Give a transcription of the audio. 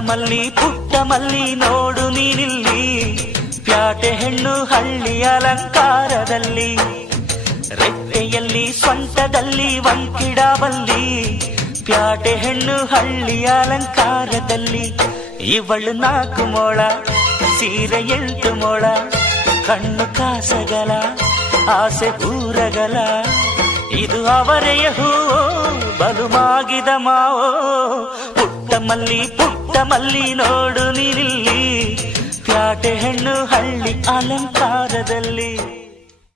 ಪುಟ್ಟ ಮಲ್ಲಿ ನೋಡು ನೀನಿಲ್ಲಿ, ಪ್ಯಾಟೆ ಹೆಣ್ಣು ಹಳ್ಳಿ ಅಲಂಕಾರದಲ್ಲಿ, ರೆಟ್ಟೆಯಲ್ಲಿ ಸೊಂಟದಲ್ಲಿ ವಂಕಿಡಬಲ್ಲಿ, ಪ್ಯಾಟೆ ಹೆಣ್ಣು ಹಳ್ಳಿ ಅಲಂಕಾರದಲ್ಲಿ. ಇವಳು 4 ಮೊಳ ಸೀರೆ 8 ಮೊಳ, ಕಣ್ಣು ಕಾಸಗಲ ಆಸೆ ಊರಗಲ, ಇದು ಅವರೆಯ ಹೂವೋ ಬಲು ಮಾಗಿದ ಮಾವೋ. ಪುಟ್ಟ ಮಲ್ಲಿ ನೋಡು ನೀನಿಲ್ಲಿ, ಪ್ಯಾಟೆ ಹೆಣ್ಣು ಹಳ್ಳಿ ಅಲಂಕಾರದಲ್ಲಿ.